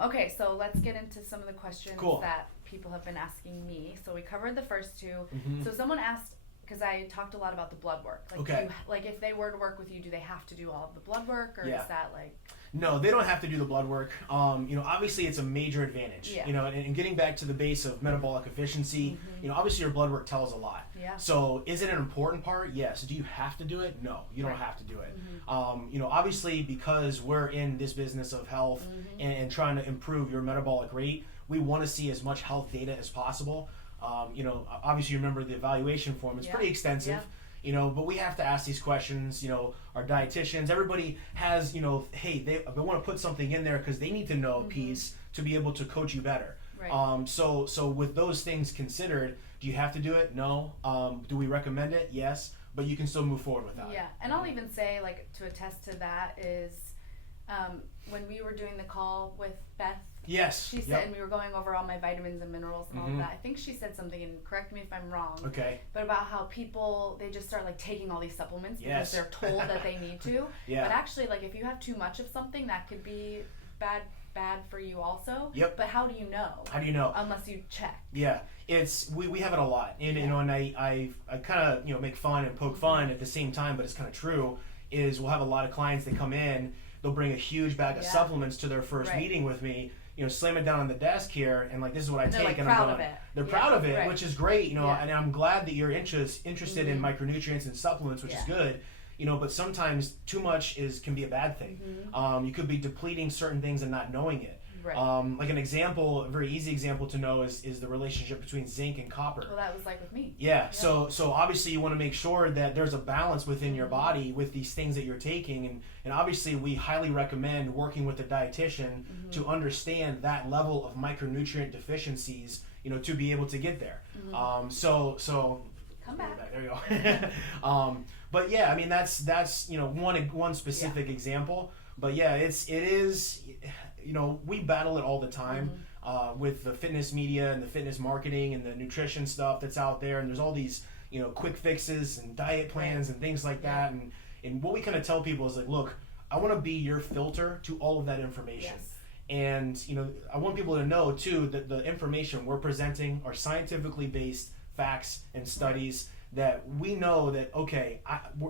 Okay, so let's get into some of the questions Cool. that people have been asking me. So we covered the first two. Mhm. So someone asked, because I talked a lot about the blood work. Like, Okay. like if they were to work with you, do they have to do all of the blood work, or Yeah. is that like? No, they don't have to do the blood work. Obviously it's a major advantage. Yeah. And getting back to the base of metabolic efficiency, obviously your blood work tells a lot. Yeah. So is it an important part? Yes. Do you have to do it? No, you don't Right. have to do it. Obviously because we're in this business of health and trying to improve your metabolic rate, we want to see as much health data as possible. Obviously you remember the evaluation form. It's Yeah. pretty extensive. But we have to ask these questions. Our dietitians, everybody has, hey, they want to put something in there because they need to know a piece to be able to coach you better. Right. So with those things considered, do you have to do it? No. Do we recommend it? Yes. But you can still move forward without it. Yeah, and I'll even say, like, to attest to that is when we were doing the call with Beth. Yes. She said, and we were going over all my vitamins and minerals and all of that. I think she said something, and correct me if I'm wrong. Okay. But about how people, they just start like taking all these supplements because they're told that they need to. Yeah. But actually, like, if you have too much of something, that could be bad for you also. Yep. But how do you know? How do you know? Unless you check. Yeah, it's we have it a lot, and and I kind of make fun and poke fun at the same time, but it's kind of true. Is we'll have a lot of clients that come in, they'll bring a huge bag of supplements to their first meeting with me. Slam it down on the desk here, and like, this is what I take, like, and proud I'm of going. it. They're proud of it, Right. which is great. And I'm glad that you're interested in micronutrients and supplements, which is good. But sometimes too much can be a bad thing. You could be depleting certain things and not knowing it. Right. Like an example, a very easy example to know is the relationship between zinc and copper. Well, that was like with me. Yeah. So obviously you want to make sure that there's a balance within your body with these things that you're taking, and obviously we highly recommend working with a dietitian to understand that level of micronutrient deficiencies, to be able to get there. So Come back. there you go. But yeah, I mean that's one specific example. But yeah, it is. We battle it all the time with the fitness media and the fitness marketing and the nutrition stuff that's out there, and there's all these quick fixes and diet plans and things like that, and what we kind of tell people is like, look, I want to be your filter to all of that information. Yes. And I want people to know too that the information we're presenting are scientifically based facts and studies that we know that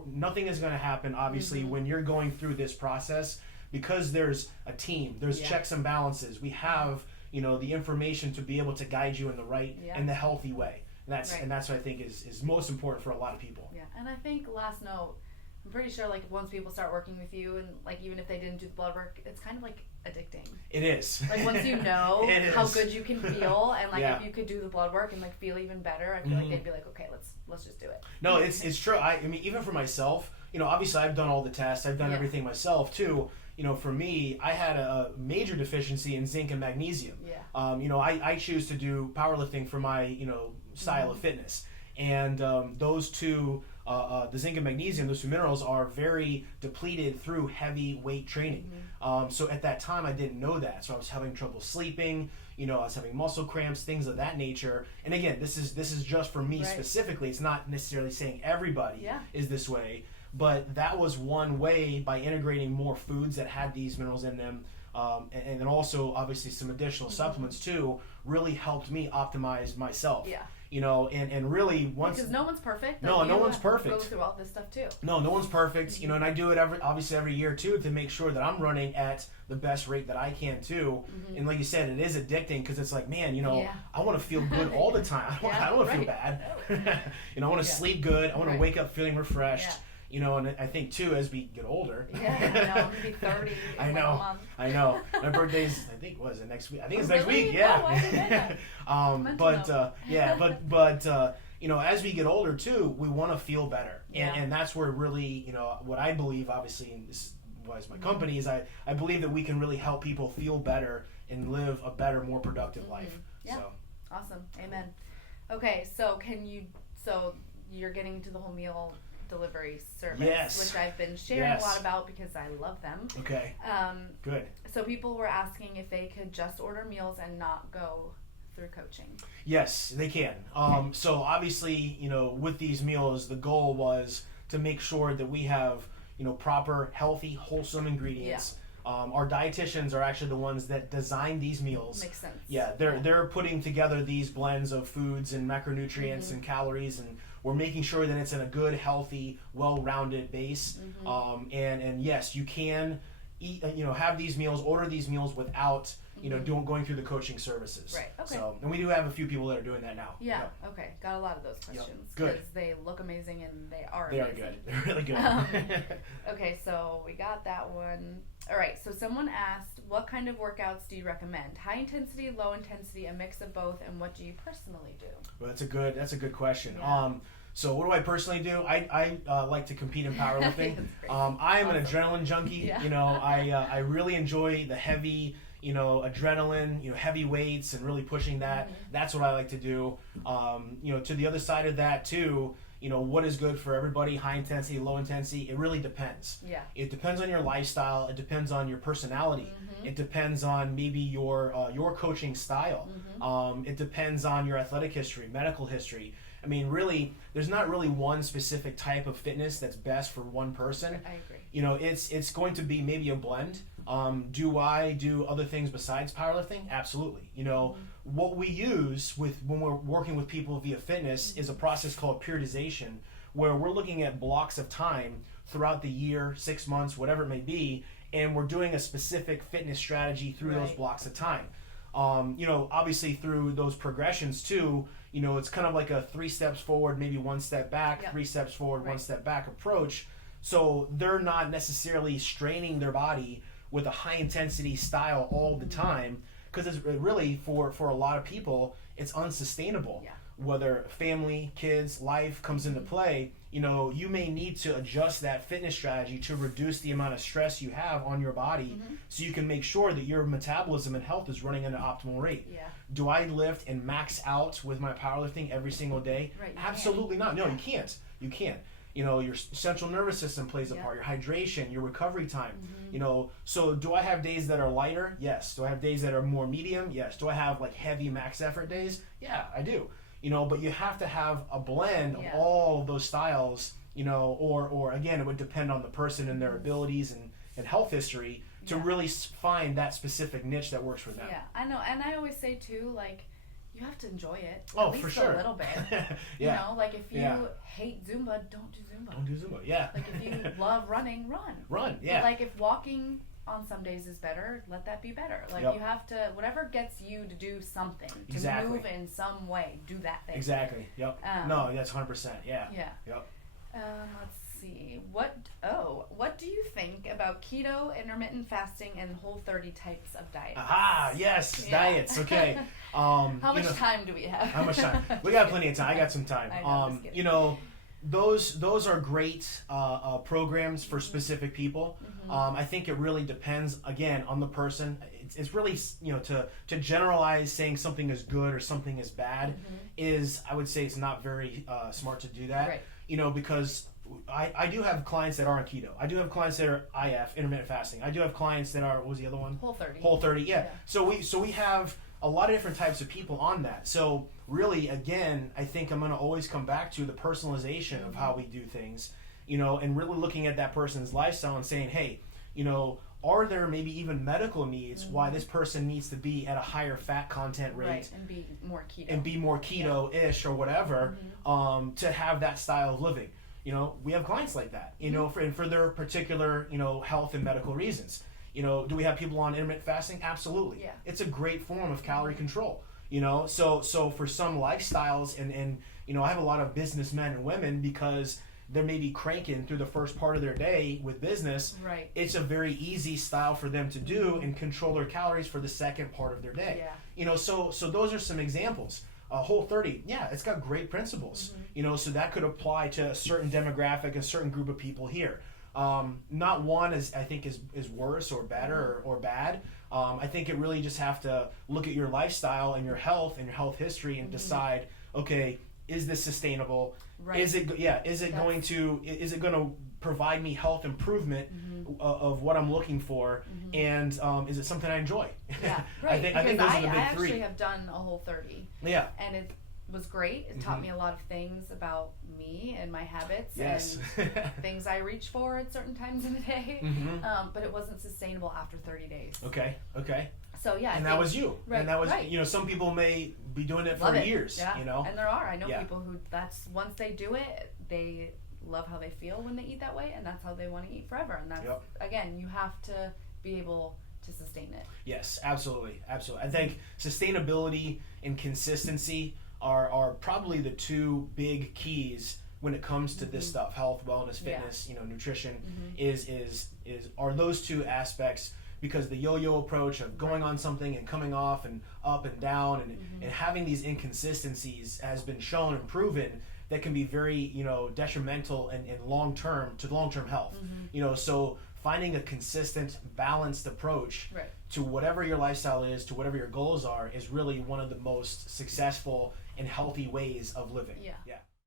nothing is going to happen obviously when you're going through this process, because there's a team, there's checks and balances. We have the information to be able to guide you in the right and the healthy way. And that's what I think is most important for a lot of people. Yeah, and I think last note, I'm pretty sure like once people start working with you, and like even if they didn't do the blood work, it's kind of like addicting. It is. Like once you know how good you can feel, and like Yeah. if you could do the blood work and like feel even better, I feel like they'd be like, okay, let's just do it. No, it's true. I mean, even for myself, obviously I've done all the tests, I've done everything myself too. For me, I had a major deficiency in zinc and magnesium. Yeah. I choose to do powerlifting for my style of fitness, and those two, the zinc and magnesium, those two minerals are very depleted through heavy weight training. So at that time I didn't know that, so I was having trouble sleeping. I was having muscle cramps, things of that nature. And again, this is just for me specifically. It's not necessarily saying everybody is this way. But that was one way, by integrating more foods that had these minerals in them, and then also obviously some additional supplements too, really helped me optimize myself. Yeah. And really once, because no one's perfect. No, like, no one's perfect. Go through all this stuff too. No one's perfect. And I do it every year too, to make sure that I'm running at the best rate that I can too. And like you said, it is addicting, because it's like, man, I want to feel good all the time. I don't want to feel bad. I want to sleep good. I want to wake up feeling refreshed. And I think too, as we get older. Yeah, I know. I'm gonna be 30. I know. My birthday's, I think, was it next week? I think it's next Really? week. Yeah. Oh, I didn't know. As we get older too, we want to feel better, and that's where really, what I believe, obviously, and this was my company, is I believe that we can really help people feel better and live a better, more productive life. Yeah. So. Awesome. Amen. Okay, so you're getting into the whole meal delivery service, which I've been sharing a lot about because I love them. Okay. Good. So people were asking if they could just order meals and not go through coaching. Yes, they can. So obviously, with these meals, the goal was to make sure that we have, proper, healthy, wholesome ingredients. Our dietitians are actually the ones that design these meals. Makes sense. Yeah, they're putting together these blends of foods and macronutrients and calories, and we're making sure that it's in a good, healthy, well-rounded base. And yes, you can eat, have these meals, order these meals without going through the coaching services. Right. Okay. So, and we do have a few people that are doing that now. Yeah. Yep. Okay. Got a lot of those questions. Good. Because they look amazing and they are They amazing. are good. They're really good. Okay, so we got that one. All right. So someone asked, what kind of workouts do you recommend? High intensity, low intensity, a mix of both, and what do you personally do? Well, that's a good question. Yeah. So what do I personally do? I like to compete in powerlifting. I am an adrenaline junkie. Yeah. I really enjoy the heavy, adrenaline, heavy weights and really pushing that. That's what I like to do. To the other side of that too, what is good for everybody, high intensity, low intensity, it really depends. Yeah. It depends on your lifestyle. It depends on your personality. It depends on maybe your coaching style. It depends on your athletic history, medical history. I mean, really, there's not really one specific type of fitness that's best for one person. I agree. It's going to be maybe a blend. Do I do other things besides powerlifting? Absolutely. What we use when we're working with people via fitness is a process called periodization, where we're looking at blocks of time throughout the year, 6 months, whatever it may be, and we're doing a specific fitness strategy through those blocks of time. Obviously through those progressions too, it's kind of like a 3 steps forward, maybe 1 step back, 3 steps forward, 1 step back approach. So they're not necessarily straining their body with a high intensity style all the time, because it's really for a lot of people, it's unsustainable. Yeah. Whether family, kids, life comes into play, you may need to adjust that fitness strategy to reduce the amount of stress you have on your body, so you can make sure that your metabolism and health is running at an optimal rate. Yeah. Do I lift and max out with my powerlifting every single day? Right, Absolutely not. No, you can't. You can't. Your central nervous system plays a part, your hydration, your recovery time. So do I have days that are lighter? Yes. Do I have days that are more medium? Yes. Do I have like heavy max effort days? Yeah, I do. But you have to have a blend of all of those styles, or again, it would depend on the person and their abilities and health history to really find that specific niche that works for them. Yeah, I know. And I always say too, like, you have to enjoy it. Oh, at least for sure. a little bit. Like if you hate Zumba, don't do Zumba. Don't do Zumba, yeah. Like if you love running, run. Run, yeah. But like if walking on some days is better, let that be better. Like you have to, whatever gets you to do something, to move in some way, do that thing. Exactly, yep. No, that's 100%, yeah. Yeah. Yep. Let's see. What do you think about keto, intermittent fasting, and Whole30 types of diets? Aha, yes, diets, okay. How much time do we have? How much time? We got plenty of time. I got some time. I know, those are great programs for specific people. I think it really depends, again, on the person. It's really, to generalize saying something is good or something is bad is, I would say it's not very smart to do that. Right. Because I do have clients that are on keto. I do have clients that are IF, intermittent fasting. I do have clients that are, what was the other one? Whole30. Whole30, yeah. So we have a lot of different types of people on that. So really, again, I think I'm going to always come back to the personalization of how we do things, and really looking at that person's lifestyle and saying, hey, are there maybe even medical needs why this person needs to be at a higher fat content rate, right, and be more keto-ish or whatever, to have that style of living. We have clients like that, for their particular, health and medical reasons. Do we have people on intermittent fasting? Absolutely. Yeah. It's a great form of calorie control. So for some lifestyles, and I have a lot of businessmen and women, because they're maybe cranking through the first part of their day with business. Right. It's a very easy style for them to do and control their calories for the second part of their day. Yeah. So those are some examples. Whole30, yeah, it's got great principles. So that could apply to a certain demographic, a certain group of people here. Not one is, I think, is worse or better or bad. I think it really just have to look at your lifestyle and your health history and decide, okay, is this sustainable? Right. Is it going to provide me health improvement of what I'm looking for, and is it something I enjoy? Yeah, right. I think those are the big I three. actually have done a Whole30. Yeah. And was great. It taught me a lot of things about me and my habits yes. and things I reach for at certain times in the day. But it wasn't sustainable after 30 days. Okay. So yeah, and that was you. Right, and that was right. You know, some people may be doing it Love for it. years. Yeah. You know, and there are. I know Yeah. people who once they do it, they love how they feel when they eat that way, and that's how they want to eat forever. And that's again, you have to be able to sustain it. Yes, absolutely. I think sustainability and consistency are probably the two big keys when it comes to this stuff: health, wellness, fitness, you know, nutrition. Are those two aspects, because the yo-yo approach of going on something and coming off and up and down and having these inconsistencies has been shown and proven that can be very, you know, detrimental and long-term health. You know, so finding a consistent, balanced approach to whatever your lifestyle is, to whatever your goals are, is really one of the most successful and healthy ways of living. Yeah.